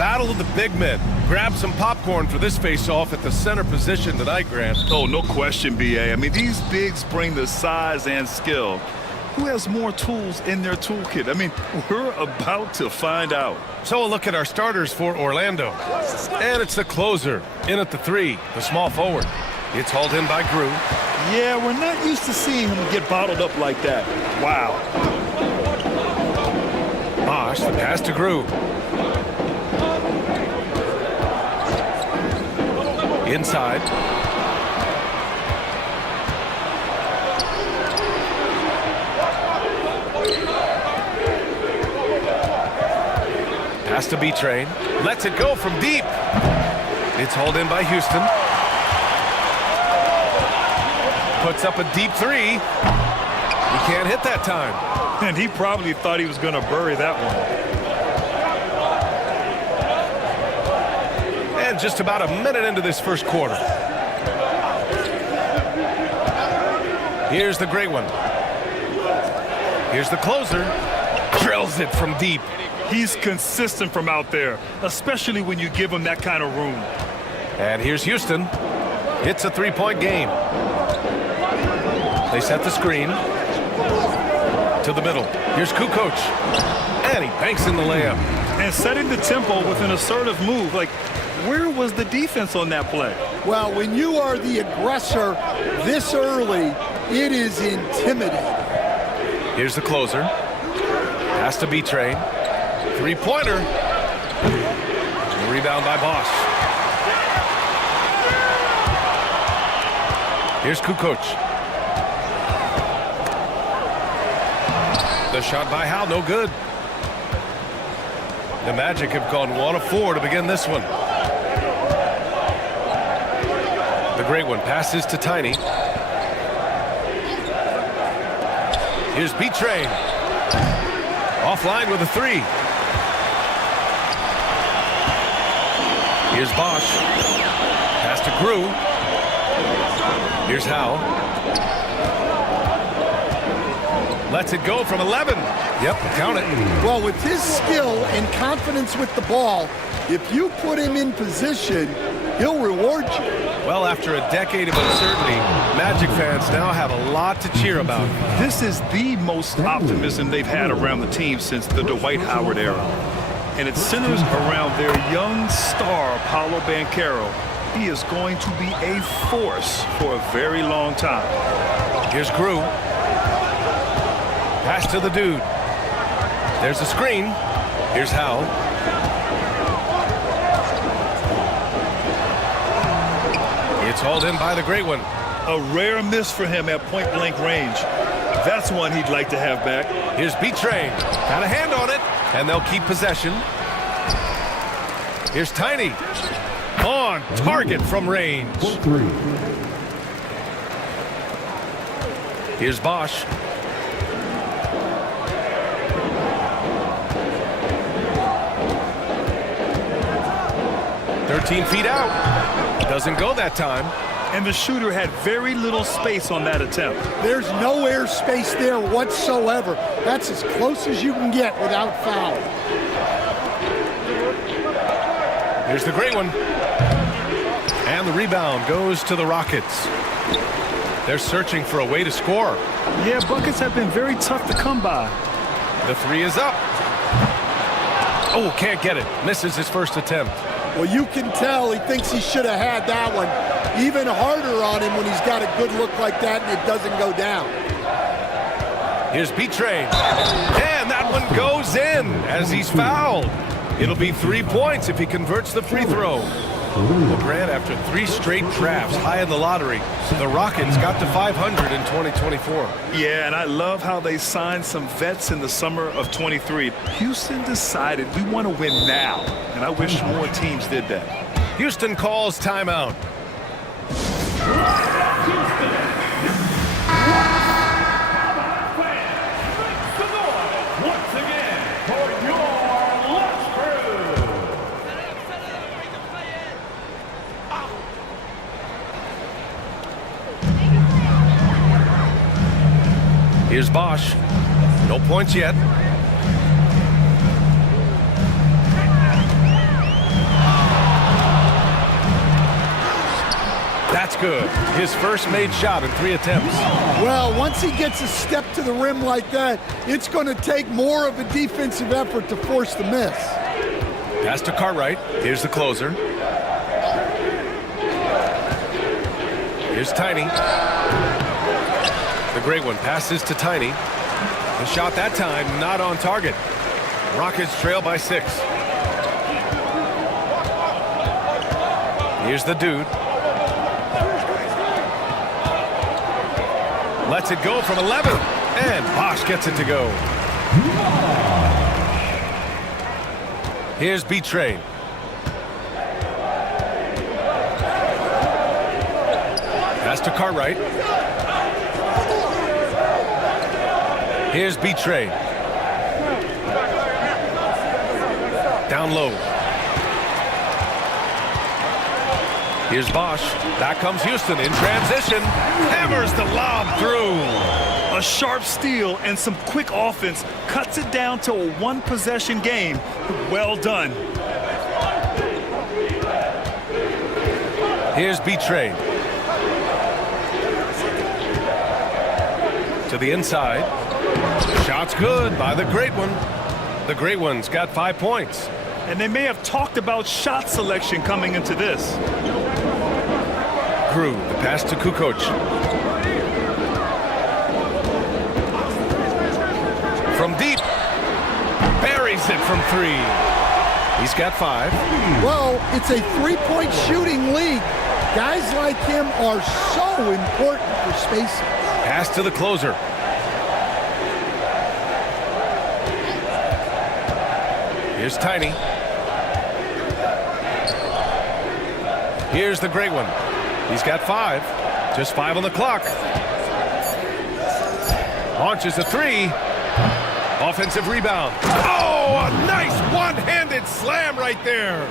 Battle of the big men. Grab some popcorn for this face-off at the center position tonight, Grant. Oh, no question, B.A. I mean, these bigs bring the size and skill. Who has more tools in their toolkit? I mean, we're about to find out. So a look at our starters for Orlando. And it's the closer, in at the 3, the small forward. It's hauled in by Grew. Yeah, we're not used to seeing him get bottled up like that. Wow. Bosch, the pass to Grew. Inside. Pass to B-Train. Lets it go from deep. It's hauled in by Houston. Puts up a deep 3. He can't hit that time. And he probably thought he was going to bury that one. And just about a minute into this first quarter. Here's the great one. Here's the closer. Drills it from deep. He's consistent from out there, especially when you give him that kind of room. And here's Houston. It's a 3-point game. They set the screen to the middle. Here's Kukoc. And he banks in the layup. And setting the tempo with an assertive move. Like, where was the defense on that play? Well, when you are the aggressor this early, it is intimidating. Here's the closer. Pass to B-Train. 3-pointer. Rebound by Bosch. Here's Kukoc. The shot by Hal, no good. The Magic have gone 1 of 4 to begin this one. The great one passes to Tiny. Here's B-Train. Offline with a 3. Here's Bosch. Pass to Grew. Here's Howe. Lets it go from 11. Yep, count it. Well, with his skill and confidence with the ball, if you put him in position, he'll reward you. Well, after a decade of uncertainty, Magic fans now have a lot to cheer about. This is the most optimism they've had around the team since the Dwight Howard era. And it centers around their young star, Paolo Banchero. He is going to be a force for a very long time. Here's Grew. Pass to the dude. There's a screen. Here's Howe. It's hauled in by the great one. A rare miss for him at point-blank range. That's one he'd like to have back. Here's B-Train. Got a hand on it, and they'll keep possession. Here's Tiny. On target from range. Here's Bosch. "13 feet out." Doesn't go that time. And the shooter had very little space on that attempt. There's no air space there whatsoever. That's as close as you can get without foul. Here's the great one. And the rebound goes to the Rockets. They're searching for a way to score. Yeah, buckets have been very tough to come by. The 3 is up. Oh, can't get it. Misses his first attempt. Well, you can tell he thinks he should have had that one. Even harder on him when he's got a good look like that and it doesn't go down. Here's B-Train. And that one goes in as he's fouled. It'll be 3 points if he converts the free throw. Well, Grant, after 3 straight drafts high in the lottery, the Rockets got to 500 in 2024. Yeah, and I love how they signed some vets in the summer of 23. Houston decided we want to win now, and I wish more teams did that. Houston calls timeout. Once again, for your lunch crew. Here's Bosch. No points yet. good. His first made shot in 3 attempts. Well, once he gets a step to the rim like that, it's going to take more of a defensive effort to force the miss. Pass to Cartwright. Here's the closer. Here's Tiny. The great one passes to Tiny. The shot that time not on target. Rockets trail by 6. Here's the dude. Lets it go from 11. And Bosch gets it to go. Here's B-Train. Pass to Cartwright. Here's B-Train. Down low. Here's Bosch. Back comes Houston in transition. Hammers the lob through. A sharp steal and some quick offense cuts it down to a 1-possession game. Well done. Here's B-Train. To the inside. Shot's good by the great one. The great one's got 5 points. And they may have talked about shot selection coming into this. Crew, the pass to Kukoc. From deep. Buries it from 3. He's got 5. Well, it's a 3-point shooting league. Guys like him are so important for spacing. Pass to the closer. Here's Tiny. Here's the great one. He's got 5. Just 5 on the clock. Launches a 3. Offensive rebound. Oh, a nice one-handed slam right there.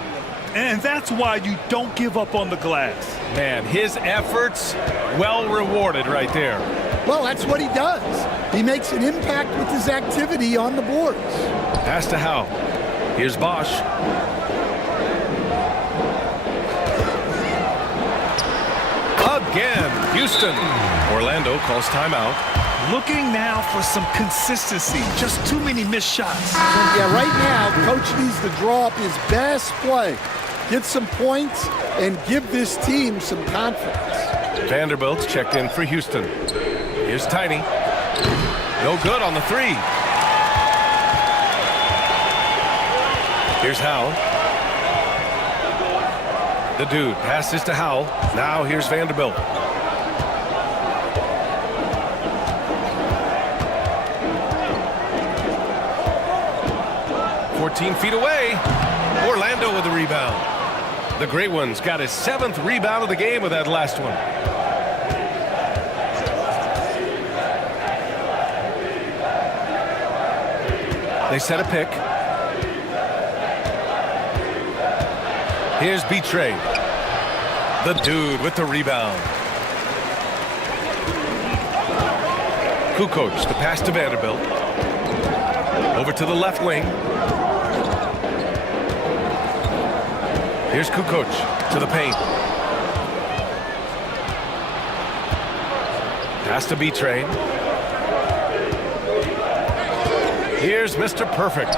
And that's why you don't give up on the glass. Man, his efforts well rewarded right there. Well, that's what he does. He makes an impact with his activity on the boards. Pass to Howe. Here's Bosch. Again, Houston. Orlando calls timeout. Looking now for some consistency. Just too many missed shots. Yeah, right now, coach needs to draw up his best play, get some points, and give this team some confidence. Vanderbilt's checked in for Houston. Here's Tiny. No good on the 3. Here's Howe. The dude passes to Howe. Now here's Vanderbilt. "14 feet away. Orlando with the rebound. The great one's got his 7th rebound of the game with that last one. They set a pick. Here's B-Train. The dude with the rebound. Kukoc, the pass to Vanderbilt. Over to the left wing. Here's Kukoc to the paint. Pass to B-Train. Here's Mr. Perfect.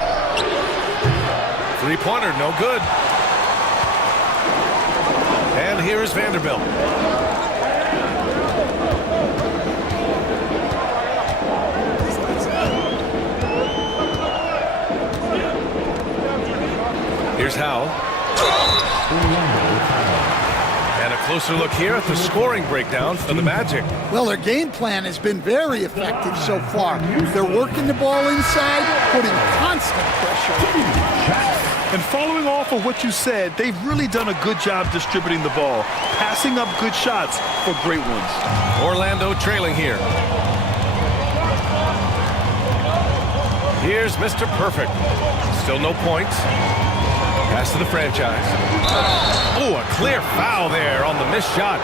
3-pointer, no good. And here is Vanderbilt. Here's Howe. And a closer look here at the scoring breakdown for the Magic. Well, their game plan has been very effective so far. They're working the ball inside, putting constant pressure. And following off of what you said, they've really done a good job distributing the ball, passing up good shots for great ones. Orlando trailing here. Here's Mr. Perfect. Still no points. Pass to the franchise. Oh, a clear foul there on the missed shot.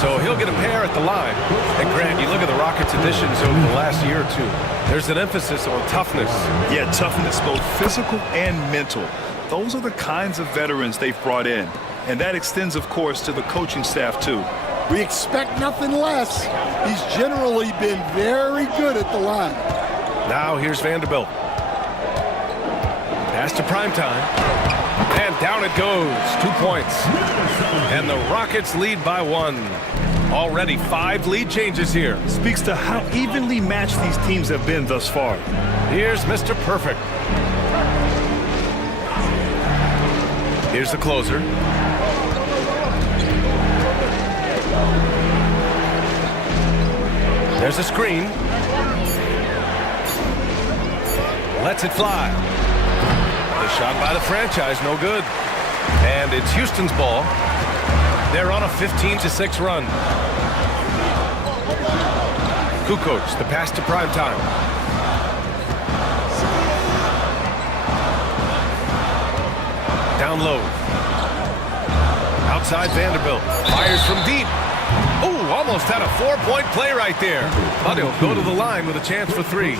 So he'll get a pair at the line. And Grant, you look at the Rockets' additions over the last year or two. There's an emphasis on toughness. Yeah, toughness, both physical and mental. Those are the kinds of veterans they've brought in. And that extends, of course, to the coaching staff, too. We expect nothing less. He's generally been very good at the line. Now here's Vanderbilt. Pass to primetime. And down it goes. 2 points. And the Rockets lead by 1. Already 5 lead changes here. Speaks to how evenly matched these teams have been thus far. Here's Mr. Perfect. Here's the closer. There's a screen. Lets it fly. The shot by the franchise, no good. And it's Houston's ball. They're on a 15-6 run. Kukoc, the pass to primetime. Down low. Outside Vanderbilt. Fires from deep. Oh, almost had a 4-point play right there. But he'll go to the line with a chance for 3.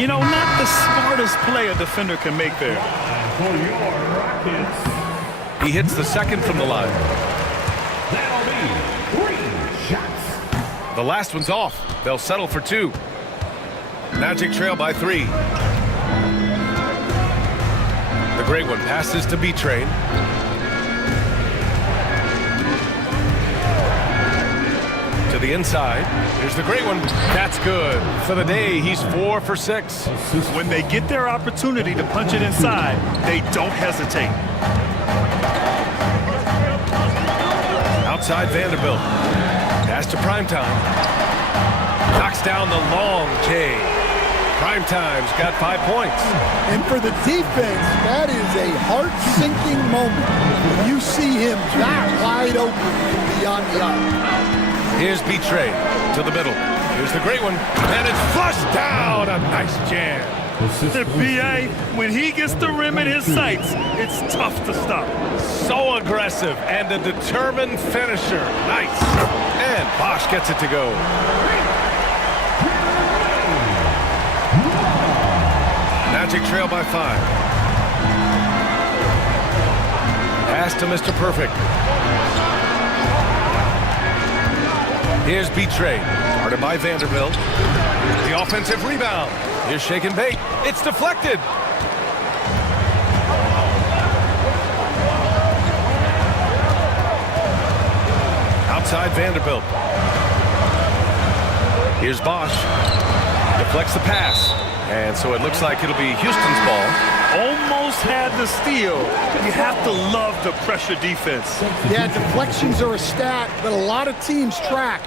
You know, not the smartest play a defender can make there. For your Rockets, He hits the second from the line. that'll be 3 shots. The last one's off. They'll settle for 2. Magic trail by 3. The great one passes to B-Train. To the inside. Here's the great one. That's good. For the day, he's 4 for 6. When they get their opportunity to punch it inside, they don't hesitate. Outside Vanderbilt. Pass to primetime. Knocks down the long J. Primetime's got 5 points. And for the defense, that is a heart-sinking moment when you see him that wide open from beyond the arc. Here's B-Train to the middle. Here's the great one. And it's flushed down. A nice jam. The BA, when he gets the rim in his sights, it's tough to stop. So aggressive and a determined finisher. Nice. And Bosch gets it to go. Magic trail by 5. Pass to Mr. Perfect. Here's B-Train, guarded by Vanderbilt. The offensive rebound. Here's shake and bake. It's deflected. Outside Vanderbilt. Here's Bosch. Deflects the pass. And so it looks like it'll be Houston's ball. Almost had the steal. You have to love the pressure defense. Yeah, deflections are a stat that a lot of teams track,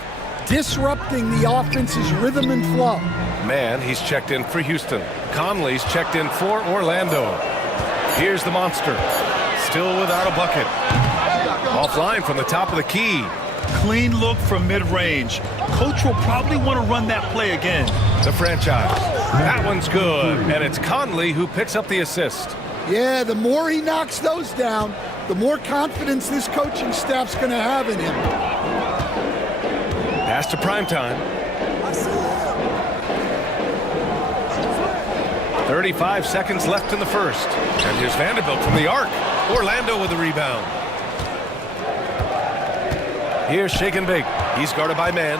disrupting the offense's rhythm and flow. Man, he's checked in for Houston. Conley's checked in for Orlando. Here's the monster. Still without a bucket. Offline from the top of the key. Clean look from mid-range. Coach will probably want to run that play again. The franchise. That one's good. And it's Conley who picks up the assist. Yeah, the more he knocks those down, the more confidence this coaching staff's going to have in him. Pass to primetime. 35 seconds left in the first. And here's Vanderbilt from the arc. Orlando with the rebound. Here's shake and bake. He's guarded by man.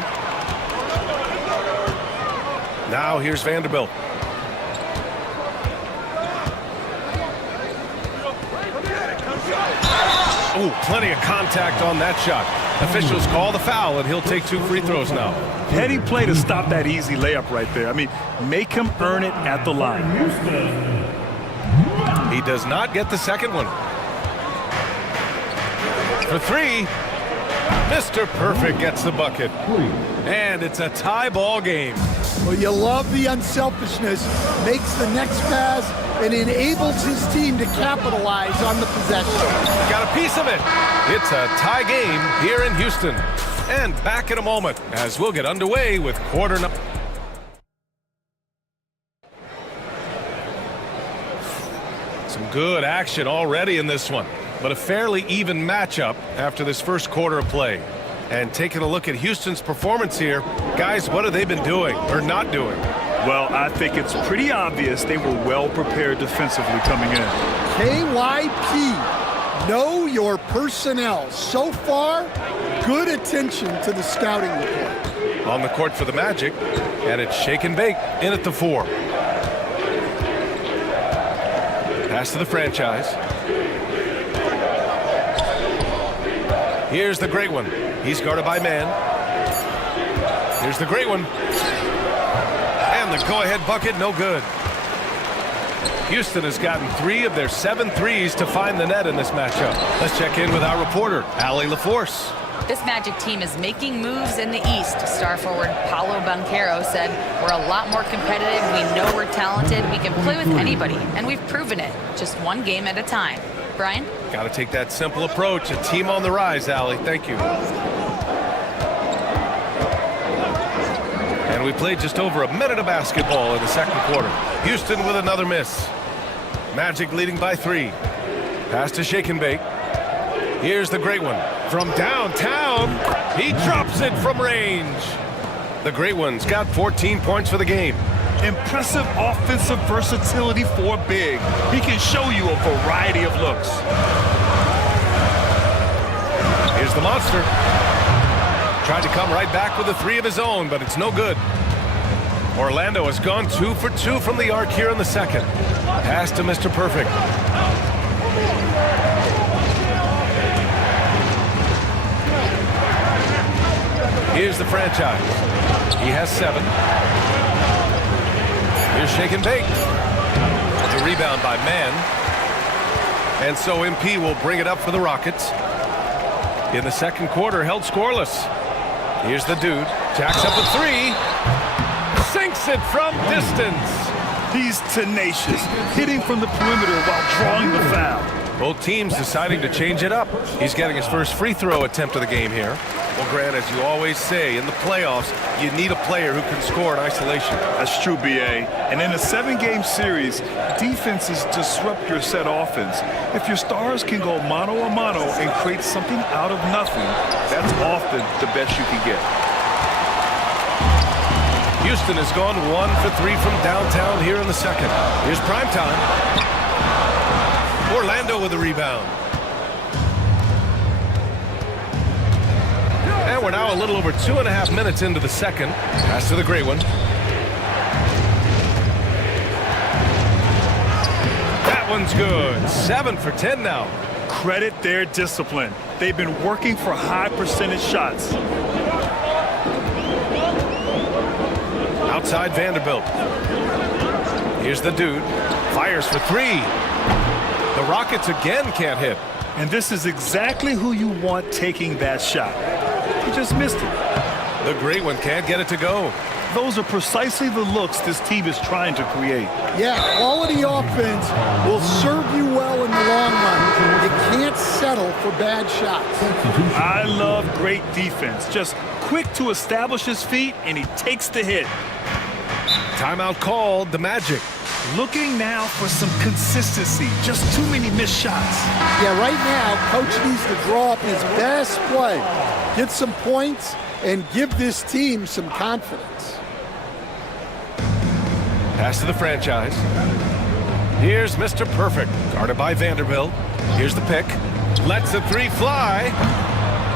Now here's Vanderbilt. Ooh, plenty of contact on that shot. Officials call the foul, and he'll take 2 free throws now. Heady play to stop that easy layup right there. I mean, make him earn it at the line. He does not get the second one. For 3, Mr. Perfect gets the bucket. And it's a tie ball game. Well, you love the unselfishness, makes the next pass, and enables his team to capitalize on the possession. Got a piece of it. It's a tie game here in Houston. And back in a moment as we'll get underway with quarter number. Some good action already in this one, but a fairly even matchup after this first quarter of play. And taking a look at Houston's performance here, guys, what have they been doing or not doing? Well, I think it's pretty obvious they were well prepared defensively coming in. KYP, know your personnel. So far, good attention to the scouting report. On the court for the Magic, and it's shake and bake in at the 4. Pass to the franchise. Here's the great one. He's guarded by man. Here's the great one. And the go-ahead bucket, no good. Houston has gotten 3 of their 7 threes to find the net in this matchup. Let's check in with our reporter, Allie LaForce. This Magic team is making moves in the East. Star forward Paolo Banchero said, "We're a lot more competitive. We know we're talented. We can play with anybody, and we've proven it. Just one game at a time." Brian? Got to take that simple approach. A team on the rise, Allie. Thank you. And we played just over a minute of basketball in the second quarter. Houston with another miss. Magic leading by 3. Pass to shake and bake. Here's the great one. From downtown, he drops it from range. The great one's got 14 points for the game. Impressive offensive versatility for big. He can show you a variety of looks. Here's the monster. Tried to come right back with a 3 of his own, but it's no good. Orlando has gone 2 for 2 from the arc here in the second. Pass to Mr. Perfect. Here's the franchise. He has 7. Here's shake and bake. The rebound by Man. And so MP will bring it up for the Rockets. In the second quarter, held scoreless. Here's the dude. Jacks up a 3. Sinks it from distance. He's tenacious, hitting from the perimeter while drawing the foul. Both teams deciding to change it up. He's getting his first free throw attempt of the game here. Well, Grant, as you always say, in the playoffs, you need a player who can score in isolation. That's true, B.A. And in a 7-game series, defenses disrupt your set offense. If your stars can go mano-a-mano and create something out of nothing, that's often the best you can get. Houston has gone 1 for 3 from downtown here in the second. Here's primetime. Orlando with the rebound. And we're now a little over 2.5 minutes into the second. Pass to the great one. That one's good. 7 for 10 now. Credit their discipline. They've been working for high percentage shots. Outside Vanderbilt. Here's the dude. Fires for 3. The Rockets again can't hit. And this is exactly who you want taking that shot. He just missed it. The great one can't get it to go. Those are precisely the looks this team is trying to create. Yeah, quality offense will serve you well in the long run. You can't settle for bad shots. I love great defense. Just quick to establish his feet, and he takes the hit. Timeout called, the Magic. Looking now for some consistency. Just too many missed shots. Yeah, right now, coach needs to draw up his best play, get some points, and give this team some confidence. Pass to the franchise. Here's Mr. Perfect, guarded by Vanderbilt. Here's the pick. Lets the 3 fly.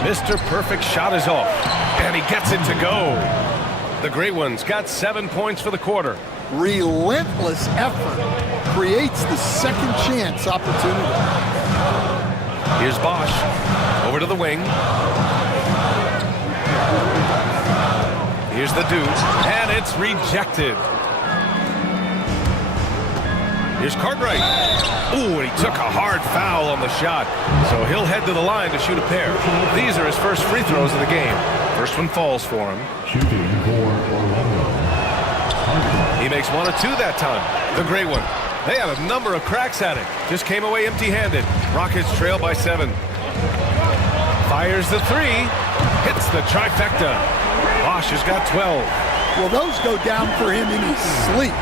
Mr. Perfect shot is off, and he gets it to go. The great one's got 7 points for the quarter. Relentless effort creates the second chance opportunity. Here's Bosch. Over to the wing. Here's the dude, and it's rejected. Here's Cartwright. Ooh, and he took a hard foul on the shot. So he'll head to the line to shoot a pair. These are his first free throws of the game. First one falls for him. Shooting for Orlando. He makes 1 of 2 that time. The great one. They had a number of cracks at it. Just came away empty-handed. Rockets trail by 7. Fires the 3. Hits the trifecta. Bosch has got 12. Well, those go down for him in his sleep.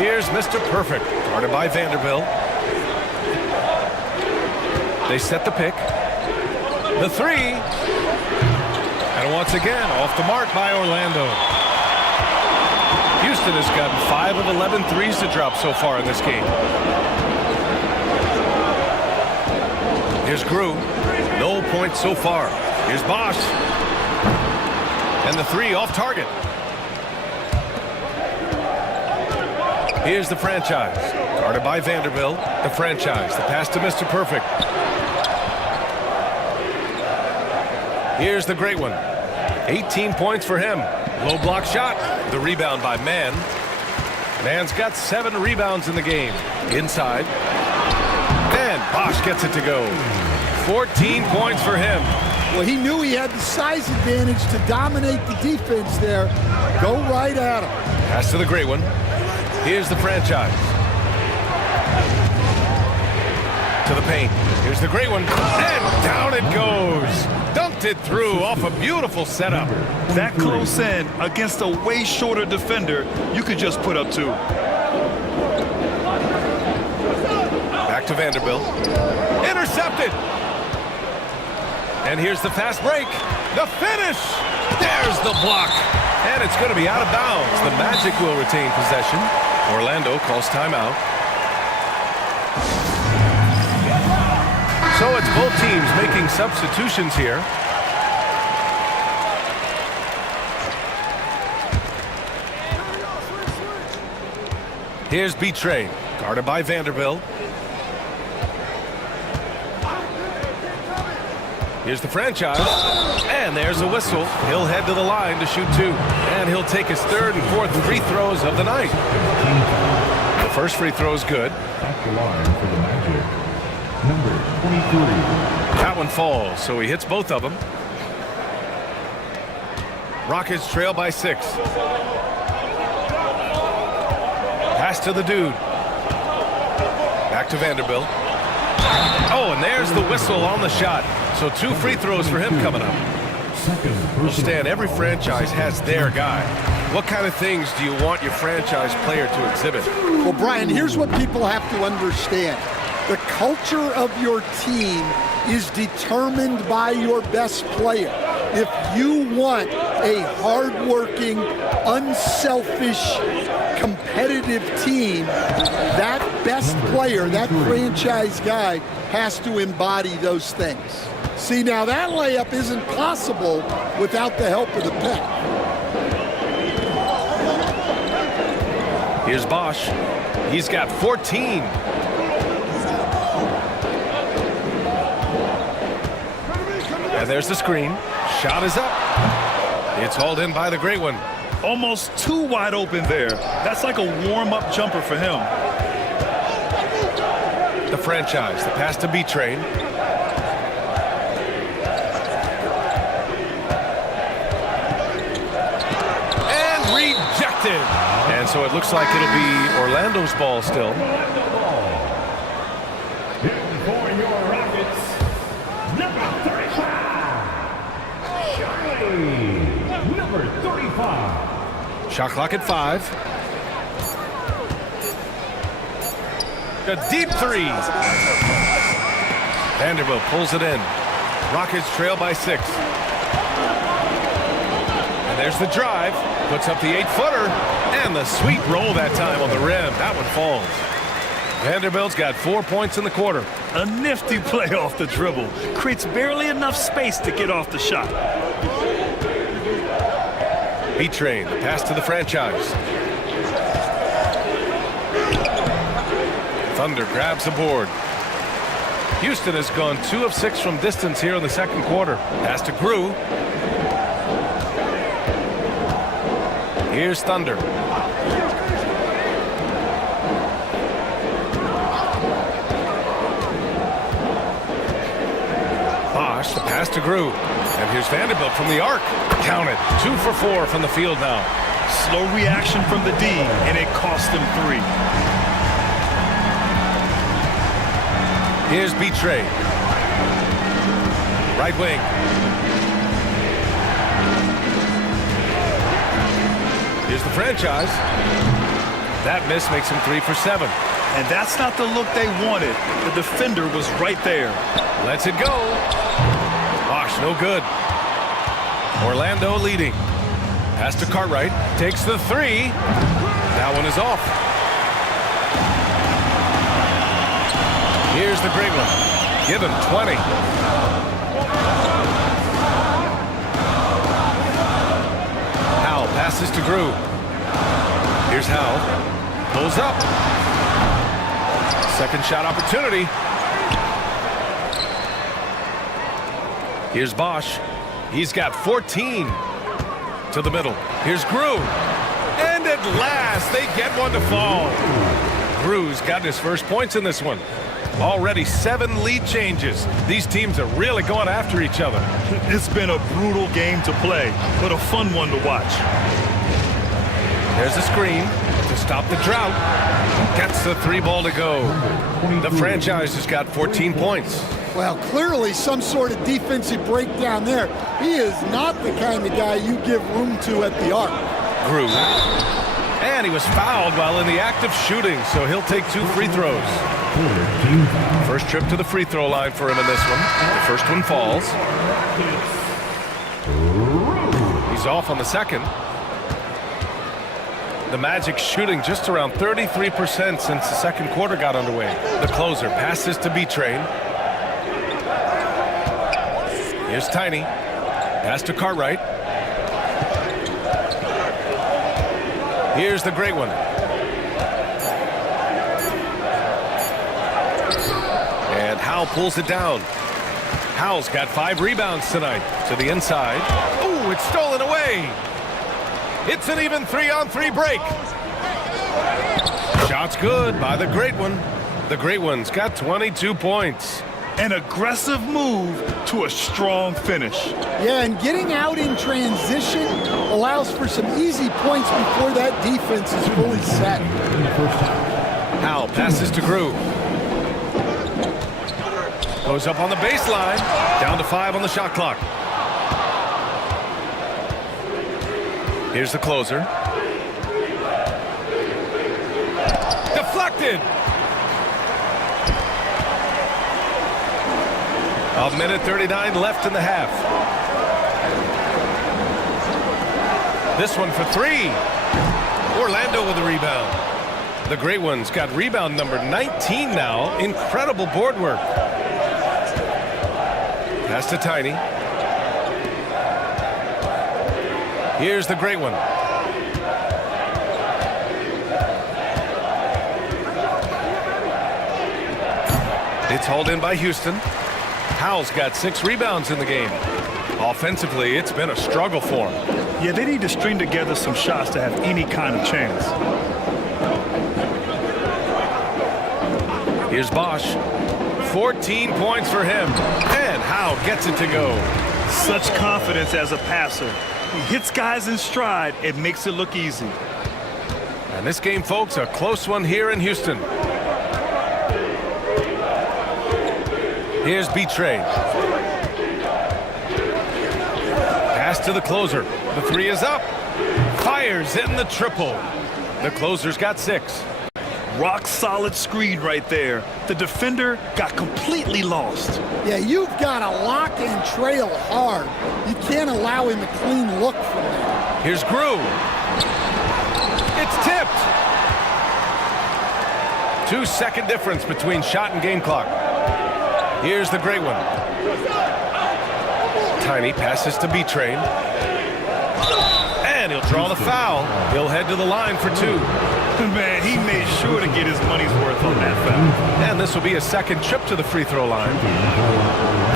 Here's Mr. Perfect, guarded by Vanderbilt. They set the pick. The 3. And once again, off the mark by Orlando. Houston has gotten 5 of 11 threes to drop so far in this game. Here's Grew. No points so far. Here's Bosch. And the three off target. Here's the franchise. Guarded by Vanderbilt. The franchise. The pass to Mr. Perfect. Here's the great one. 18 points for him. Low block shot. The rebound by Mann. Mann's got 7 rebounds in the game. Inside. And Bosch gets it to go. 14 points for him. Well, he knew he had the size advantage to dominate the defense there. Go right at him. Pass to the great one. Here's the franchise. To the paint. Here's the great one. And down it goes. Dunked it through off a beautiful setup. That close in against a way shorter defender, you could just put up 2. Back to Vanderbilt. Intercepted. And here's the fast break. The finish. There's the block. And it's going to be out of bounds. The Magic will retain possession. Orlando calls timeout. So it's both teams making substitutions here. Here's B-Train, guarded by Vanderbilt. Here's the franchise, and there's a whistle. He'll head to the line to shoot 2, and he'll take his 3rd and 4th free throws of the night. The first free throw is good. At the line for the Magic, number 23. That one falls, so he hits both of them. Rockets trail by 6. Pass to the dude. Back to Vanderbilt. Oh, and there's the whistle on the shot. So 2 free throws for him coming up. Well, Stan, every franchise has their guy. What kind of things do you want your franchise player to exhibit? Well, Brian, here's what people have to understand. The culture of your team is determined by your best player. If you want a hardworking, unselfish, competitive team, that best player, that franchise guy, has to embody those things. See, now that layup isn't possible without the help of the pick. Here's Bosch. He's got 14. And there's the screen. Shot is up. It's hauled in by the great one. Almost too wide open there. That's like a warm-up jumper for him. The franchise. The pass to B-Train. And rejected. And so it looks like it'll be Orlando's ball still. For your Rockets, number 35. Charlie, number 35. Shot clock at 5. A deep 3. Vanderbilt pulls it in. Rockets trail by 6. And there's the drive. Puts up the 8-footer. And the sweet roll that time on the rim. That one falls. Vanderbilt's got 4 points in the quarter. A nifty play off the dribble. Creates barely enough space to get off the shot. B-Train, the pass to the franchise. Thunder grabs the board. Houston has gone 2 of 6 from distance here in the second quarter. Pass to Grew. Here's Thunder. Bosch, the pass to Grew. And here's Vanderbilt from the arc. Count it. 2 for 4 from the field now. Slow reaction from the D, and it cost him 3. Here's B-Train. Right wing. Here's the franchise. That miss makes him 3 for 7. And that's not the look they wanted. The defender was right there. Lets it go. Bosch, no good. Orlando leading. Pass to Cartwright. Takes the 3. That one is off. Here's the great one. Give him 20. Howell passes to Grew. Here's Howell. Pulls up. Second shot opportunity. Here's Bosch. He's got 14 to the middle. Here's Grew. And at last, they get one to fall. Grew's gotten his first points in this one. Already 7 lead changes. These teams are really going after each other. It's been a brutal game to play, but a fun one to watch. There's a screen to stop the drought. Gets the 3-ball to go. The franchise has got 14 points. Well, clearly some sort of defensive breakdown there. He is not the kind of guy you give room to at the arc. Grew. And he was fouled while in the act of shooting, so he'll take 2 free throws. First trip to the free throw line for him in this one. The first one falls. He's off on the second. The Magic shooting just around 33% since the second quarter got underway. The closer passes to B-Train. Here's Tiny. Pass to Cartwright. Here's the great one. And Howell pulls it down. Howell's got 5 rebounds tonight. To the inside. Ooh, it's stolen away. It's an even 3-on-3 break. Shot's good by the great one. The great one's got 22 points. An aggressive move to a strong finish. Yeah, and getting out in transition allows for some easy points before that defense is fully set. Howell passes to Grew. Goes up on the baseline. Down to 5 on the shot clock. Here's the closer. Deflected. A minute 39 left in the half. This one for 3. Orlando with a rebound. The great one's got rebound number 19 now. Incredible board work. Pass to Tiny. Here's the great one. It's hauled in by Houston. Howell's got 6 rebounds in the game. Offensively, it's been a struggle for him. Yeah, they need to string together some shots to have any kind of chance. Here's Bosch. 14 points for him. And Howell gets it to go. Such confidence as a passer. He hits guys in stride. It makes it look easy. And this game, folks, a close one here in Houston. Here's B-Train. Pass to the closer. The 3 is up. Fires in the triple. The closer's got 6. Rock solid screen right there. The defender got completely lost. Yeah, you've got to lock and trail hard. You can't allow him a clean look from there. Here's Grew. It's tipped. 2-second difference between shot and game clock. Here's the great one. Tiny passes to B-Train. And he'll draw the foul. He'll head to the line for 2. Man, he made sure to get his money's worth on that foul. And this will be a second trip to the free throw line.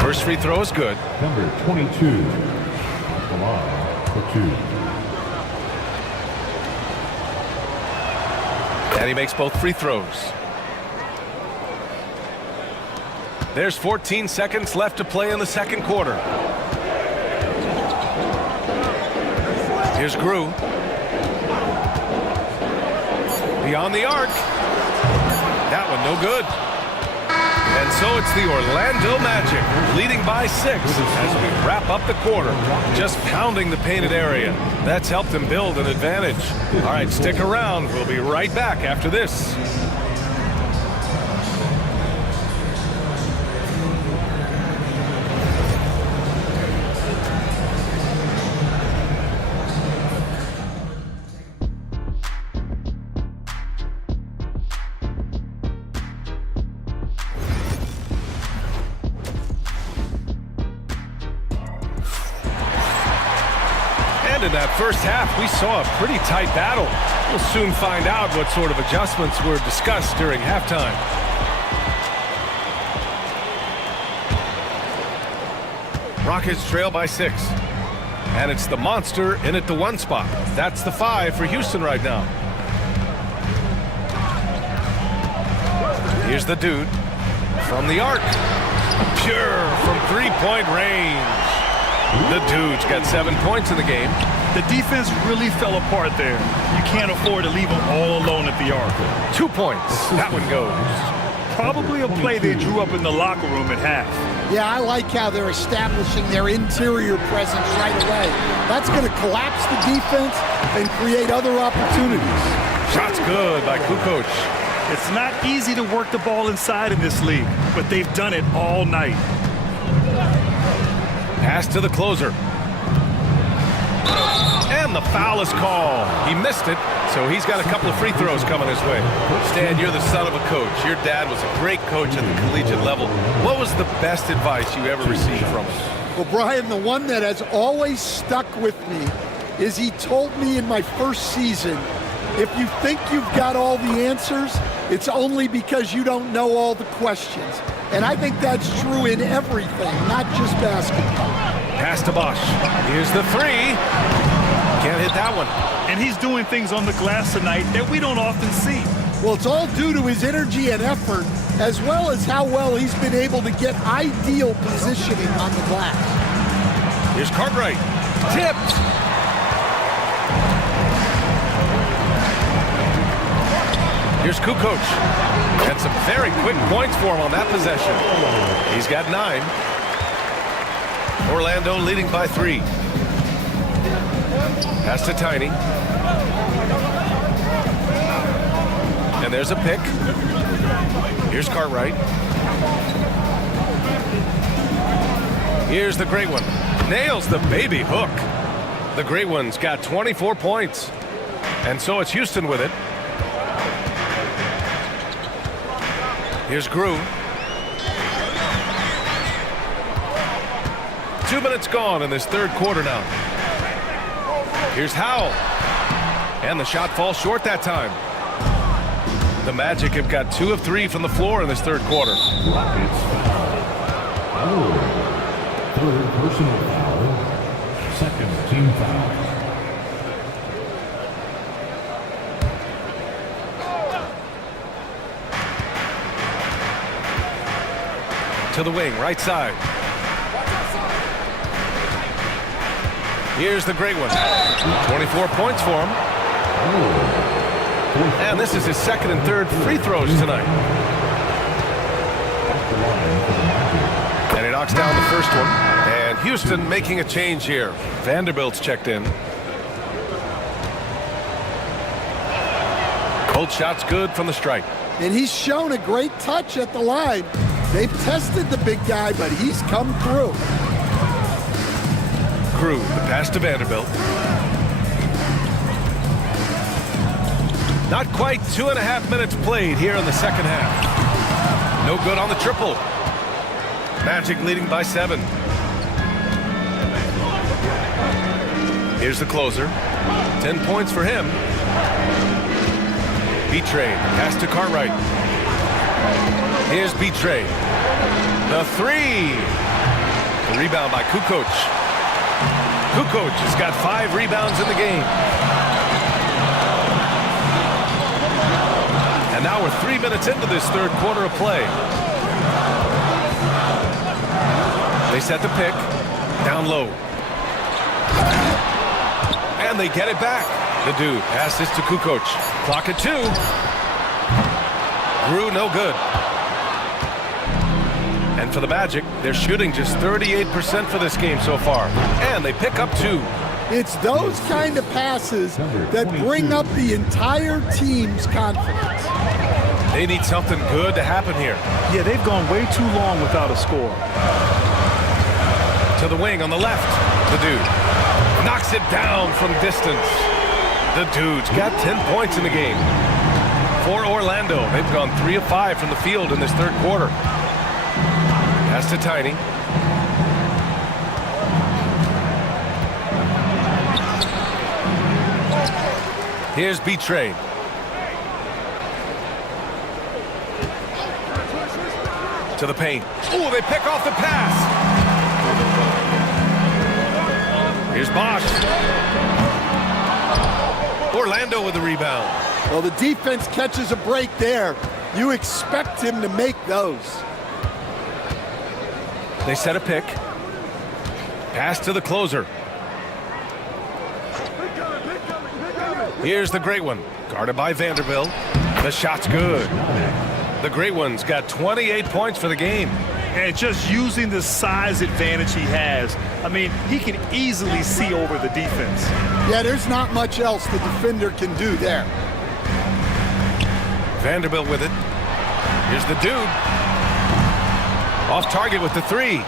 First free throw is good. Number 22. Come on, for 2. And he makes both free throws. There's 14 seconds left to play in the second quarter. Here's Grew. Beyond the arc. That one no good. And so it's the Orlando Magic leading by 6 as we wrap up the quarter. Just pounding the painted area. That's helped them build an advantage. All right, stick around. We'll be right back after this. And in that first half, we saw a pretty tight battle. We'll soon find out what sort of adjustments were discussed during halftime. Rockets trail by 6. And it's the monster in at the 1 spot. That's the 5 for Houston right now. Here's the dude from the arc. Pure from 3-point range. The dude's got 7 points in the game. The defense really fell apart there. You can't afford to leave them all alone at the arc. 2 points. That one goes. Probably a play they drew up in the locker room at half. Yeah, I like how they're establishing their interior presence right away. That's going to collapse the defense and create other opportunities. Shot's good by Kukoc. It's not easy to work the ball inside in this league, but they've done it all night. Pass to the closer. And the foul is called. He missed it, so he's got a couple of free throws coming his way. Stan, you're the son of a coach. Your dad was a great coach at the collegiate level. What was the best advice you ever received from him? Well, Brian, the one that has always stuck with me is he told me in my first season, if you think you've got all the answers, it's only because you don't know all the questions. And I think that's true in everything, not just basketball. Pass to Bosch. Here's the 3. Can't hit that one. And he's doing things on the glass tonight that we don't often see. Well, it's all due to his energy and effort, as well as how well he's been able to get ideal positioning on the glass. Here's Cartwright. Tipped. Here's Kukoc. And some very quick points for him on that possession. He's got 9. Orlando leading by 3. Pass to Tiny. And there's a pick. Here's Cartwright. Here's the Great One. Nails the baby hook. The Great One's got 24 points. And so it's Houston with it. Here's Grew. 2 minutes gone in this third quarter now. Here's Howell. And the shot falls short that time. The Magic have got 2 of 3 from the floor in this third quarter. Rockets foul. Third personal foul. Second team foul. To the wing, right side. Here's the Great One. 24 points for him. And this is his second and third free throws tonight. And he knocks down the first one. And Houston making a change here. Vanderbilt's checked in. Both shots good from the stripe. And he's shown a great touch at the line. They've tested the big guy, but he's come through. Crew, the pass to Vanderbilt. Not quite 2.5 minutes played here in the second half. No good on the triple. Magic leading by 7. Here's the closer. 10 points for him. B-Train, pass to Cartwright. Here's B-Train. The 3. The rebound by Kukoc. Kukoc has got 5 rebounds in the game. And now we're 3 minutes into this third quarter of play. They set the pick. Down low. And they get it back. The dude passes to Kukoc. Clock at 2. Grew no good. And for the Magic, they're shooting just 38% for this game so far. And they pick up 2. It's those kind of passes that bring up the entire team's confidence. They need something good to happen here. Yeah, they've gone way too long without a score. To the wing on the left. The dude knocks it down from distance. The dude's got 10 points in the game. For Orlando, they've gone 3 of 5 from the field in this third quarter. Pass to Tiny. Here's B-Train. To the paint. Oh, they pick off the pass. Here's Bosch. Orlando with the rebound. Well, the defense catches a break there. You expect him to make those. They set a pick. Pass to the closer. Here's the great one. Guarded by Vanderbilt. The shot's good. The great one's got 28 points for the game. And just using the size advantage he has, I mean, he can easily see over the defense. Yeah, there's not much else the defender can do there. Vanderbilt with it. Here's the dude. Off target with the three.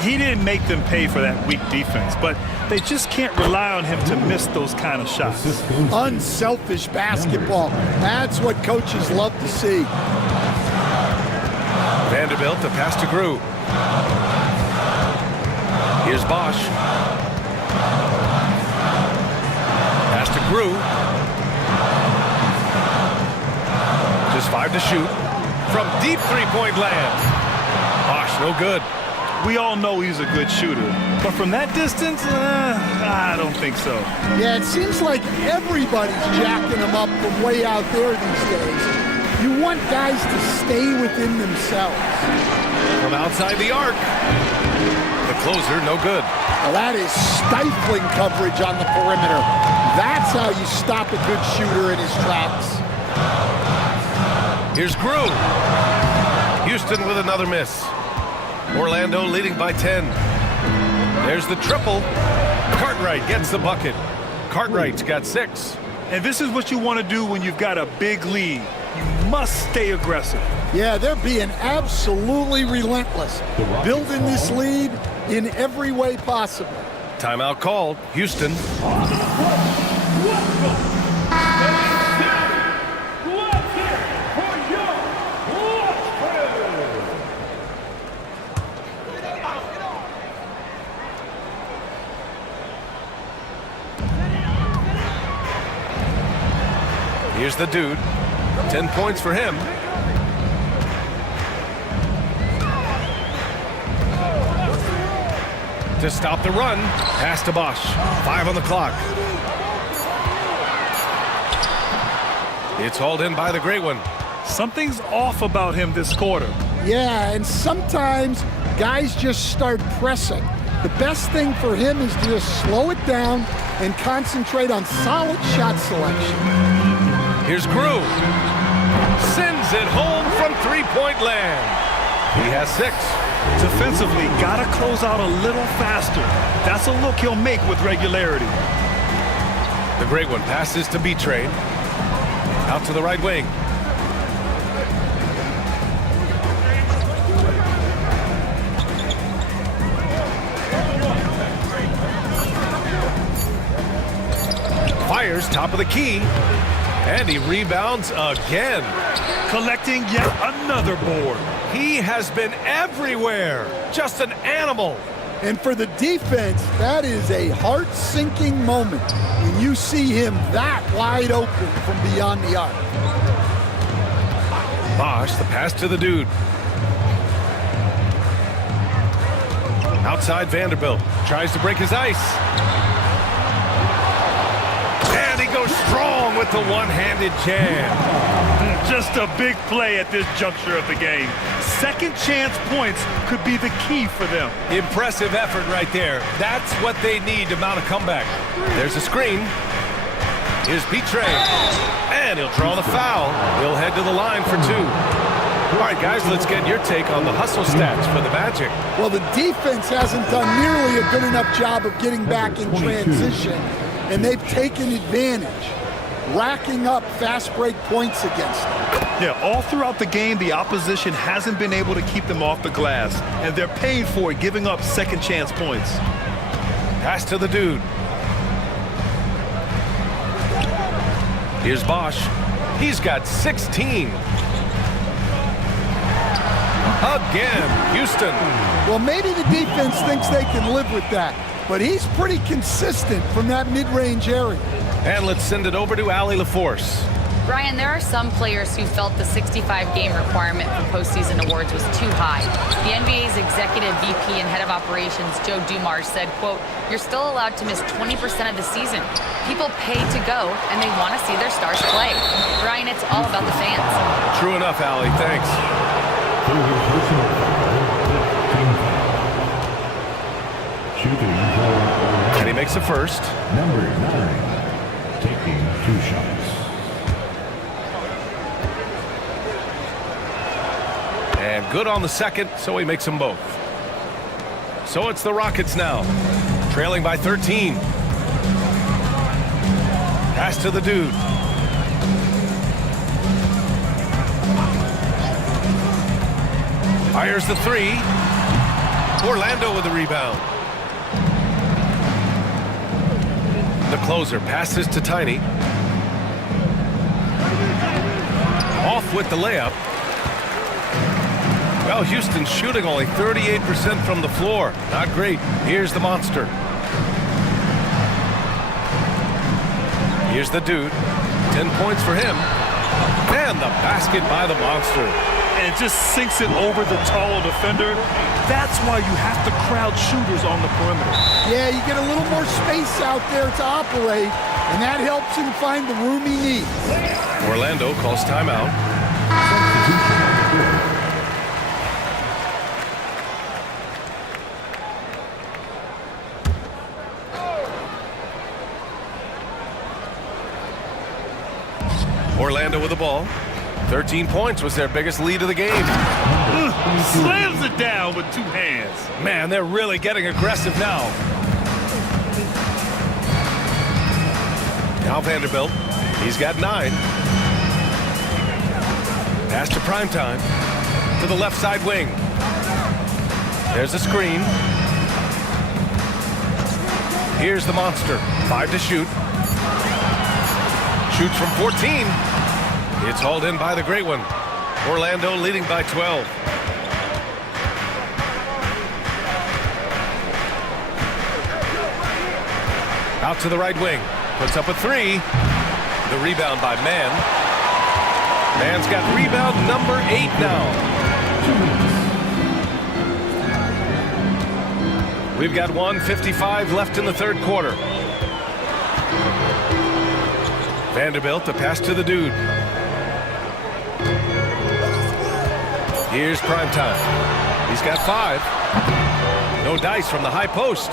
He didn't make them pay for that weak defense, but they just can't rely on him to miss those kind of shots. Unselfish basketball. That's what coaches love to see. Vanderbilt to pass to Grew. Here's Bosch. Pass to Grew. Just 5 to shoot. From deep three-point land. Bosch, no good. We all know he's a good shooter, but from that distance, I don't think so. Yeah, it seems like everybody's jacking him up from way out there these days. You want guys to stay within themselves. From outside the arc. The closer, no good. Well, that is stifling coverage on the perimeter. That's how you stop a good shooter in his tracks. Here's Grew. Houston with another miss. Orlando leading by 10. There's the triple. Cartwright gets the bucket. Cartwright's got 6. And this is what you want to do when you've got a big lead. You must stay aggressive. Yeah, they're being absolutely relentless, building this lead in every way possible. Timeout called. Houston. Here's the dude. 10 points for him. To stop the run. Pass to Bosch. 5 on the clock. It's hauled in by the great one. Something's off about him this quarter. Yeah, and sometimes guys just start pressing. The best thing for him is to just slow it down and concentrate on solid shot selection. Here's Grew. Sends it home from three-point land. He has 6. Defensively, gotta close out a little faster. That's a look he'll make with regularity. The great one passes to B-Train. Out to the right wing. Fires top of the key. And he rebounds again. Collecting yet another board. He has been everywhere. Just an animal. And for the defense, that is a heart-sinking moment when you see him that wide open from beyond the arc. Bosch, the pass to the dude. Outside Vanderbilt. Tries to break his ice. And he goes strong with the one-handed jam. Just a big play at this juncture of the game. Second chance points could be the key for them. Impressive effort right there. That's what they need to mount a comeback. There's a screen. Here's B-Train. And he'll draw the foul. He'll head to the line for 2. All right, guys, let's get your take on the hustle stats for the Magic. Well, the defense hasn't done nearly a good enough job of getting back in transition, and they've taken advantage, racking up fast break points against them. Yeah, all throughout the game, the opposition hasn't been able to keep them off the glass, and they're paying for it, giving up second chance points. Pass to the dude. Here's Bosch. He's got 16. Again, Houston. Well, maybe the defense thinks they can live with that, but he's pretty consistent from that mid-range area. And let's send it over to Allie LaForce. Brian, there are some players who felt the 65-game requirement for postseason awards was too high. The NBA's executive VP and head of operations, Joe Dumars, said, quote, "You're still allowed to miss 20% of the season. People pay to go, and they want to see their stars play." Brian, it's all about the fans. True enough, Allie. Thanks. Shooting for And he makes the first. number 9, taking 2 shots. And good on the second, so he makes them both. So it's the Rockets now, trailing by 13. Pass to the dude. Fires the 3. Orlando with the rebound. The closer passes to Tiny. Off with the layup. Well, Houston's shooting only 38% from the floor. Not great. Here's the monster. Here's the dude. 10 points for him. And the basket by the monster. And it just sinks it over the taller defender. That's why you have to crowd shooters on the perimeter. Yeah, you get a little more space out there to operate, and that helps him find the room he needs. Orlando calls timeout. Orlando with the ball. 13 points was their biggest lead of the game. Slams it down with 2 hands. Man, they're really getting aggressive now. Now Vanderbilt. He's got 9. Pass to Primetime. To the left side wing. There's a screen. Here's the monster. 5 to shoot. Shoots from 14. It's hauled in by the great one. Orlando leading by 12. Out to the right wing. Puts up a 3. The rebound by Mann. Mann's got rebound number 8 now. We've got 1:55 left in the third quarter. Vanderbilt, the pass to the dude. Here's Primetime. He's got 5. No dice from the high post.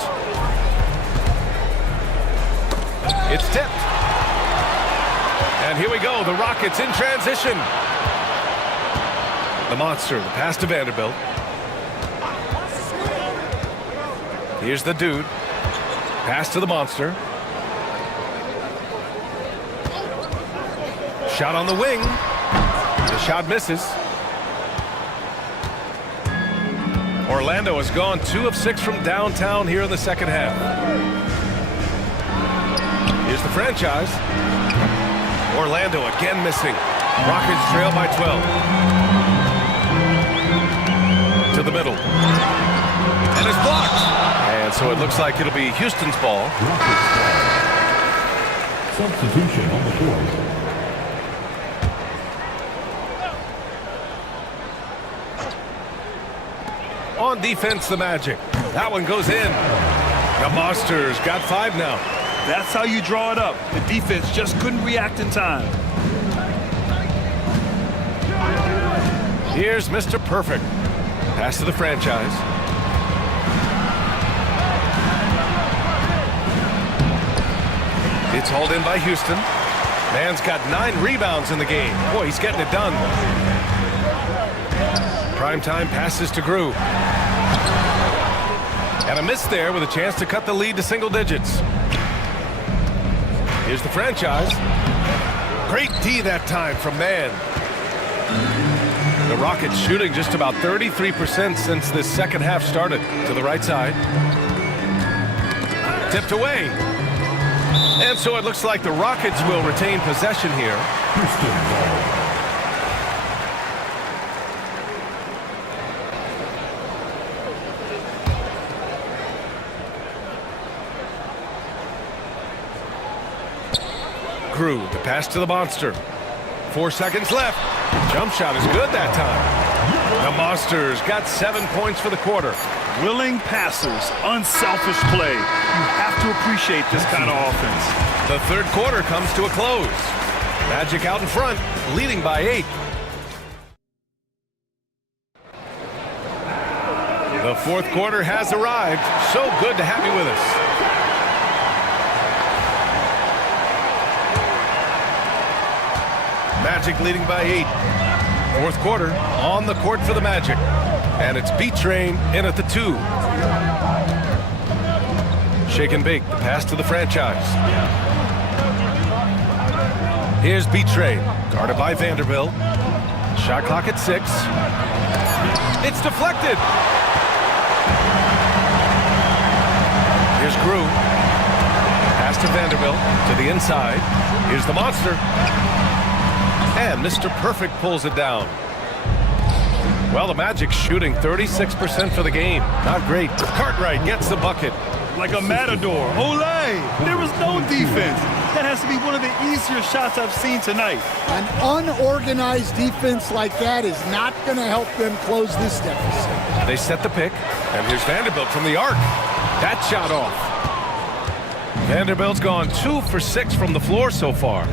It's tipped. And here we go, the Rockets in transition. The monster, the pass to Vanderbilt. Here's the dude. Pass to the monster. Shot on the wing. The shot misses. Orlando has gone 2 of 6 from downtown here in the second half. Here's the franchise. Orlando again missing. Rockets trail by 12. To the middle. And it's blocked. And so it looks like it'll be Houston's ball. Substitution on the court. On defense, the Magic. That one goes in. The Monsters got 5 now. That's how you draw it up. The defense just couldn't react in time. Here's Mr. Perfect. Pass to the franchise. It's hauled in by Houston. Mann's got 9 rebounds in the game. Boy, he's getting it done. Primetime passes to Grew. And a miss there with a chance to cut the lead to single digits. Here's the franchise. Great D that time from Mann. The Rockets shooting just about 33% since this second half started. To the right side. Tipped away. And so it looks like the Rockets will retain possession here. Grew, the pass to the monster. 4 seconds left. Jump shot is good that time. The Monsters got 7 points for the quarter. Willing passers, unselfish play. You have to appreciate this kind of offense. The third quarter comes to a close. Magic out in front, leading by 8. The fourth quarter has arrived. So good to have you with us. Magic leading by 8. Fourth quarter on the court for the Magic. And it's B-Train in at the 2. Shake and bake, the pass to the franchise. Here's B-Train, guarded by Vanderbilt. Shot clock at 6. It's deflected. Here's Grew. Pass to Vanderbilt, to the inside. Here's the Monster. And Mr. Perfect pulls it down. Well, the Magic shooting 36% for the game. Not great. Cartwright gets the bucket. Like a matador. Olé! There was no defense. That has to be one of the easier shots I've seen tonight. An unorganized defense like that is not going to help them close this deficit. They set the pick, and here's Vanderbilt from the arc. That shot off. Vanderbilt's gone 2 for 6 from the floor so far.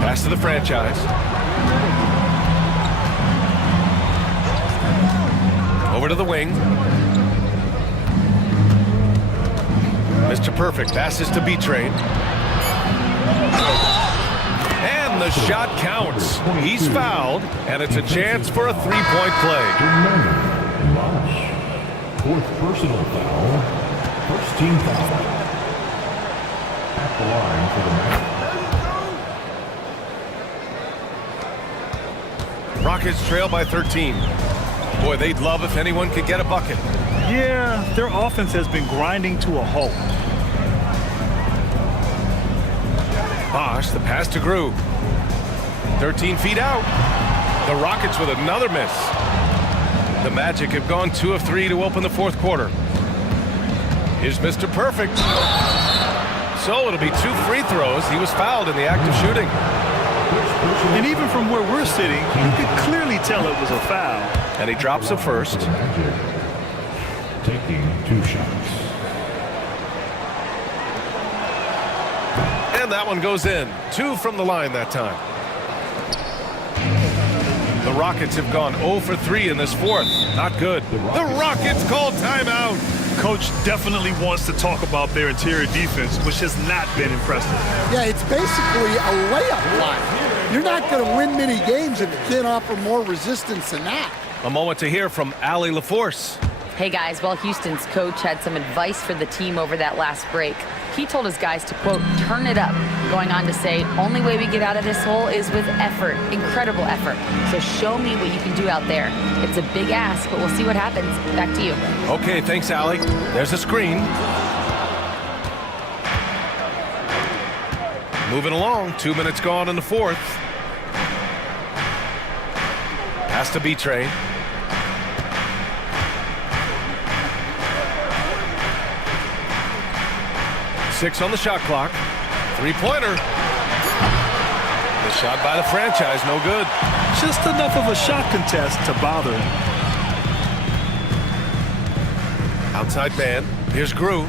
Pass to the franchise. Over to the wing. Mr. Perfect passes to B-Train. And the shot counts. He's fouled, and it's a chance for a three-point play. Fourth personal foul. First team foul. At the line for the Magic. Rockets trail by 13. Boy, they'd love if anyone could get a bucket. Yeah, their offense has been grinding to a halt. Bosch, the pass to Grew. 13 feet out. The Rockets with another miss. The Magic have gone 2 of 3 to open the fourth quarter. Here's Mr. Perfect. So it'll be 2 free throws. He was fouled in the act of shooting. And even from where we're sitting, you could clearly tell it was a foul. And he drops the first. Magic taking 2 shots. And that one goes in. 2 from the line that time. The Rockets have gone 0 for 3 in this fourth. Not good. The Rockets call timeout. Coach definitely wants to talk about their interior defense, which has not been impressive. Yeah, it's basically a layup line. You're not going to win many games if you can't offer more resistance than that. A moment to hear from Allie LaForce. Hey guys, well, Houston's coach had some advice for the team over that last break. He told his guys to, quote, turn it up, going on to say, only way we get out of this hole is with effort, incredible effort. So show me what you can do out there. It's a big ask, but we'll see what happens. Back to you. Okay, thanks, Allie. There's a screen. Moving along, 2 minutes gone in the fourth. Pass to B-Train. Six on the shot clock. Three-pointer. The shot by the franchise, no good. Just enough of a shot contest to bother him. Outside man. Here's Grew.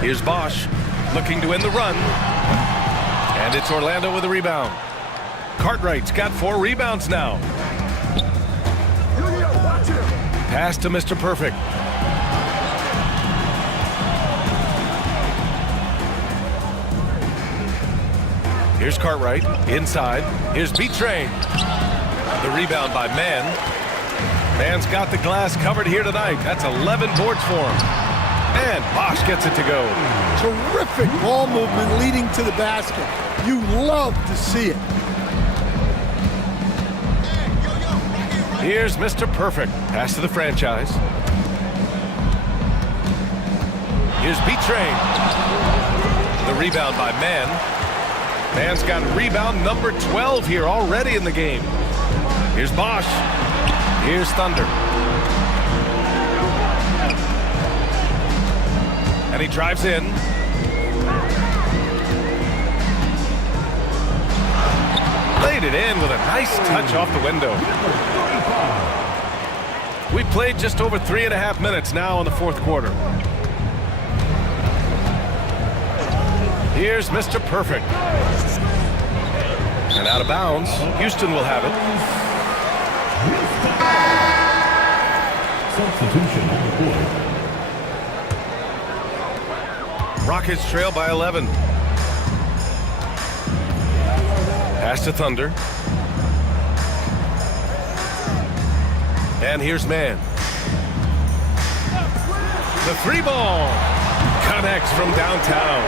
Here's Bosch, looking to end the run. And it's Orlando with a rebound. Cartwright's got 4 rebounds now. Pass to Mr. Perfect. Here's Cartwright, inside. Here's B-Train. The rebound by Mann. Mann's got the glass covered here tonight. That's 11 boards for him. And Bosch gets it to go. Terrific ball movement leading to the basket. You love to see it. Here's Mr. Perfect. Pass to the franchise. Here's B-Train. The rebound by Mann. Mann's got rebound number 12 here already in the game. Here's Bosch. Here's Thunder. And And he drives in. Laid it in with a nice touch off the window. We played just over 3.5 minutes now in the fourth quarter. Here's Mr. Perfect. And out of bounds. Houston will have it. Substitution on the court. Rockets trail by 11. Pass to Thunder. And here's Man. The three ball connects from downtown.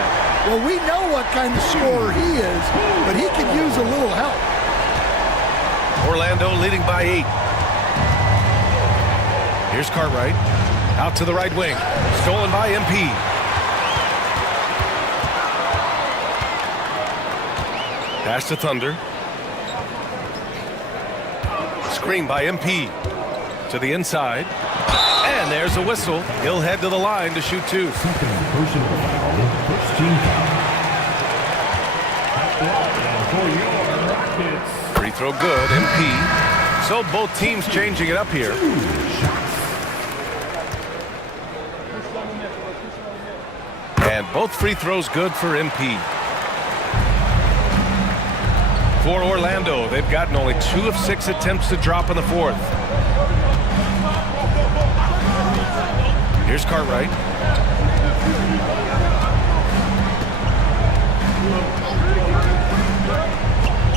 Well, we know what kind of scorer he is, but he could use a little help. Orlando leading by 8. Here's Cartwright. Out to the right wing. Stolen by MP. Pass to Thunder. Screen by MP. To the inside. And there's a whistle. He'll head to the line to shoot 2. Second personal foul. First team foul. And for your Rockets. Free throw good. MP. So both teams changing it up here. And both free throws good for MP. For Orlando, they've gotten only 2 of 6 attempts to drop in the fourth. Here's Cartwright.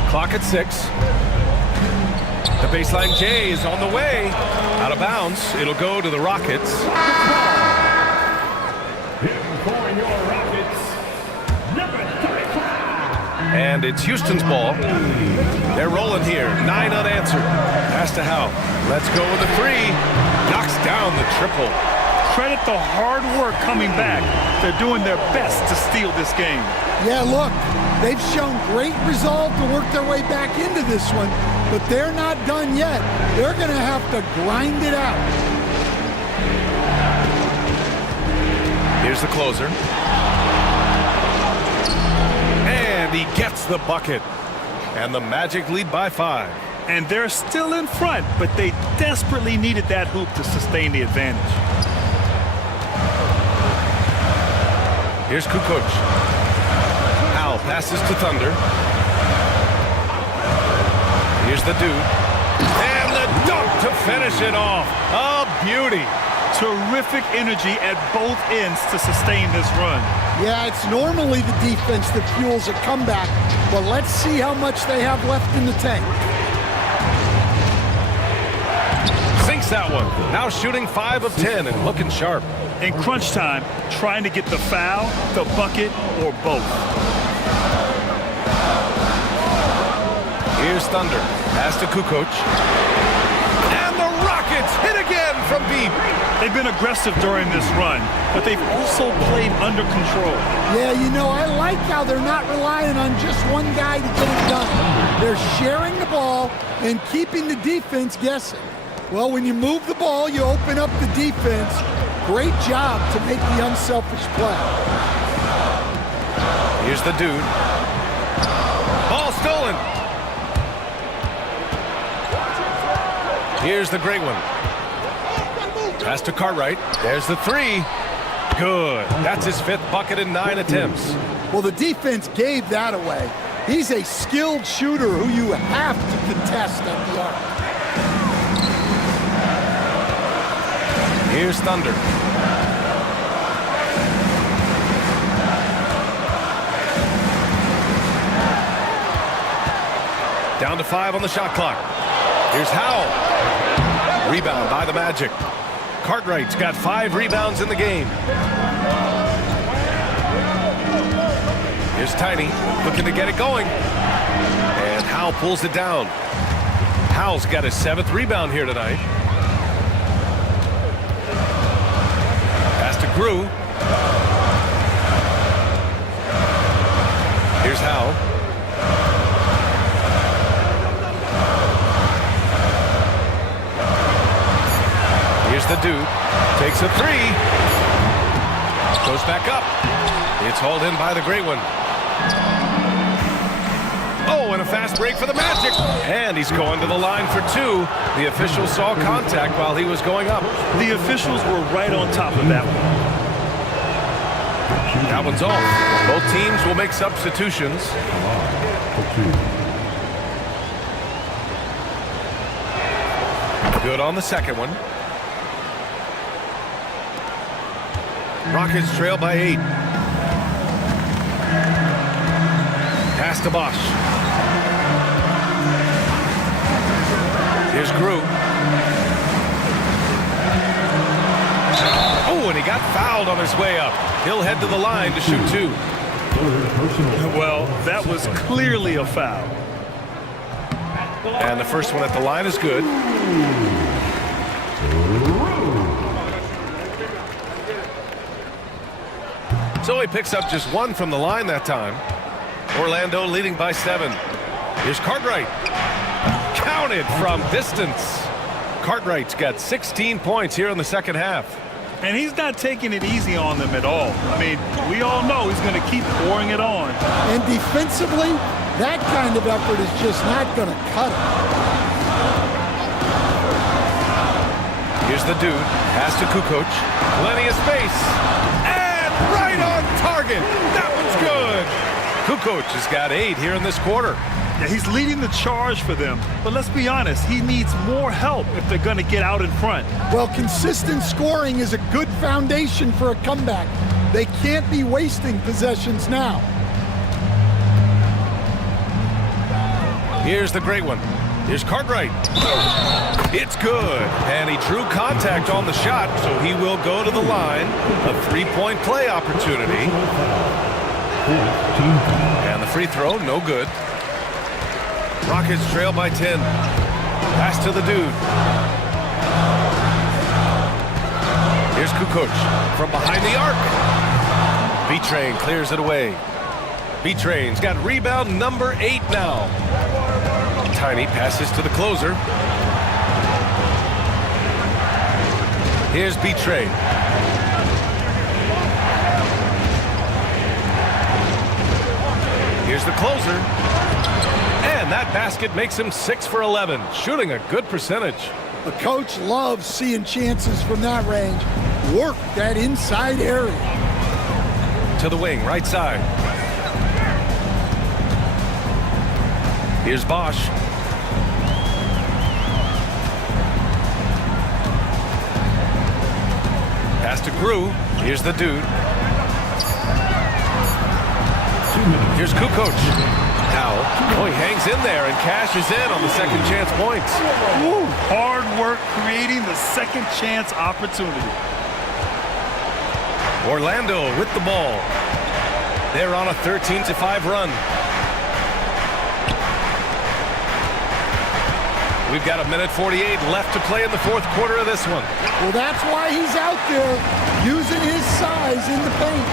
Clock at 6. The baseline J is on the way. Out of bounds. It'll go to the Rockets. For your Rockets, number 35. And it's Houston's ball. They're rolling here. 9 unanswered. Pass to Howe. Let's go with the 3. Knocks down the triple. Credit the hard work coming back. They're doing their best to steal this game. Yeah, look, they've shown great resolve to work their way back into this one, but they're not done yet. They're going to have to grind it out. Here's the closer. And he gets the bucket. And the Magic lead by 5. And they're still in front, but they desperately needed that hoop to sustain the advantage. Here's Kukoc. Howell passes to Thunder. Here's the dude. And the dunk to finish it off. A beauty. Terrific energy at both ends to sustain this run. Yeah, it's normally the defense that fuels a comeback, but let's see how much they have left in the tank. Sinks that one. Now shooting 5 of 10 and looking sharp. In crunch time, trying to get the foul, the bucket, or both. Here's Thunder. Pass to Kukoc. And the Rockets hit again from deep. They've been aggressive during this run, but they've also played under control. Yeah, you know, I like how they're not relying on just one guy to get it done. They're sharing the ball and keeping the defense guessing. Well, when you move the ball, you open up the defense. Great job to make the unselfish play. Here's the dude. Ball stolen. Here's the great one. Pass to Cartwright. There's the 3. Good. That's his 5th bucket in 9 attempts. Well, the defense gave that away. He's a skilled shooter who you have to contest at the arc. Here's Thunder. Down to 5 on the shot clock. Here's Howell. Rebound by the Magic. Cartwright's got 5 rebounds in the game. Here's Tiny, looking to get it going. And Howell pulls it down. Howell's got his 7th rebound here tonight. Pass to Grew. Here's Howell. Here's the dude. Takes a 3. Goes back up. It's hauled in by the great one. Oh, and a fast break for the Magic. And he's going to the line for two. The official saw contact while he was going up. The officials were right on top of that one. That one's off. Both teams will make substitutions. Good on the second one. Rockets trail by 8. Pass to Bosch. Here's Grew. Oh, and he got fouled on his way up. He'll head to the line to shoot 2. Well, that was clearly a foul. And the first one at the line is good. So he picks up just 1 from the line that time. Orlando leading by 7. Here's Cartwright. Counted from distance. Cartwright's got 16 points here in the second half. And he's not taking it easy on them at all. I mean, we all know he's going to keep pouring it on. And defensively, that kind of effort is just not going to cut it. Here's the dude. Pass to Kukoc. Plenty of space. And right on target. That one's good. Kukoc has got 8 here in this quarter. Yeah, he's leading the charge for them. But let's be honest, he needs more help if they're going to get out in front. Well, consistent scoring is a good foundation for a comeback. They can't be wasting possessions now. Here's the great one. Here's Cartwright. It's good. And he drew contact on the shot, so he will go to the line. A 3-point play opportunity. And the free throw, no good. Rockets trail by 10. Pass to the dude. Here's Kukoc from behind the arc. B-Train clears it away. B-Train's got rebound number 8 now. Tiny passes to the closer. Here's B-Train. Here's the closer. And that basket makes him 6 for 11, shooting a good percentage. The coach loves seeing chances from that range. Work that inside area. To the wing, right side. Here's Bosch. Pass to Grew. Here's the dude. Here's Kukoc. Now, oh, he hangs in there and cashes in on the second chance points. Woo. Hard work creating the second chance opportunity. Orlando with the ball. They're on a 13-5 run. We've got 1:48 left to play in the fourth quarter of this one. Well, that's why he's out there using his size in the paint.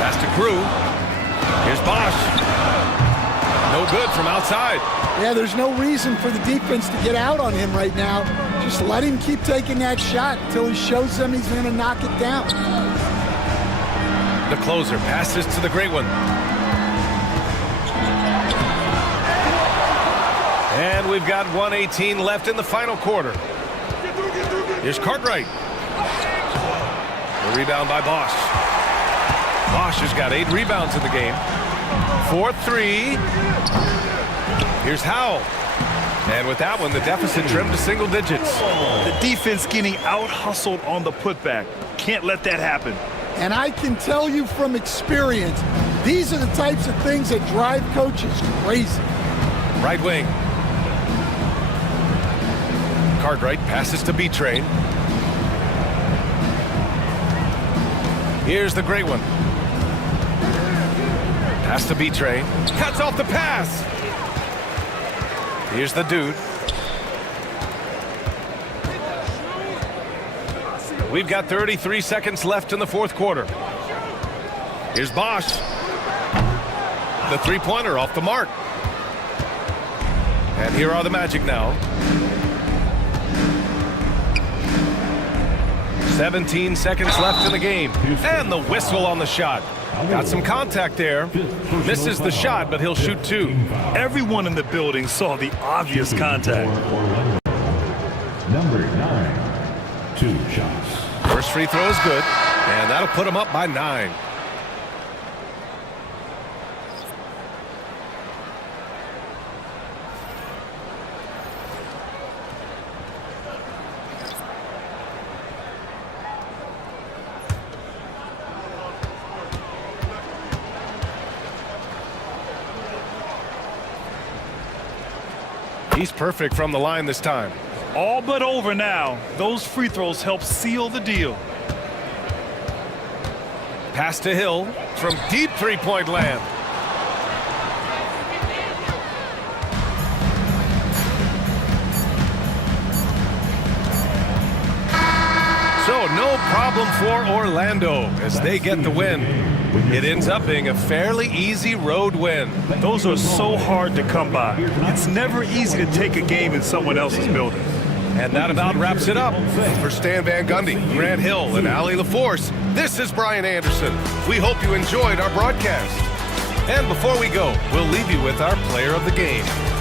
Pass to Grew. Here's Bosch. No good from outside. Yeah, there's no reason for the defense to get out on him right now. Just let him keep taking that shot until he shows them he's going to knock it down. The closer passes to the great one. And we've got 1:18 left in the final quarter. Here's Cartwright. The rebound by Bosch. Bosch has got 8 rebounds in the game. 4-3. Here's Howell. And with that one, the deficit trimmed to single digits. The defense getting out-hustled on the putback. Can't let that happen. And I can tell you from experience, these are the types of things that drive coaches crazy. Right wing. Cartwright passes to B-Train. Here's the great one. Pass to B-Train. Cuts off the pass. Here's the dude. We've got 33 seconds left in the fourth quarter. Here's Bosch. The three-pointer off the mark. And here are the Magic now. 17 seconds left in the game. And the whistle on the shot. Got some contact there. Misses the shot, but he'll shoot two. Everyone in the building saw the obvious contact. Number 9, 2 shots. First free throw is good, and that'll put him up by 9. He's perfect from the line this time. All but over now. Those free throws help seal the deal. Pass to Hill from deep three-point land. So no problem for Orlando as they get the win. It ends up being a fairly easy road win. Those are so hard to come by. It's never easy to take a game in someone else's building. And that about wraps it up. For Stan Van Gundy, Grant Hill, and Allie LaForce, this is Brian Anderson. We hope you enjoyed our broadcast. And before we go, we'll leave you with our player of the game.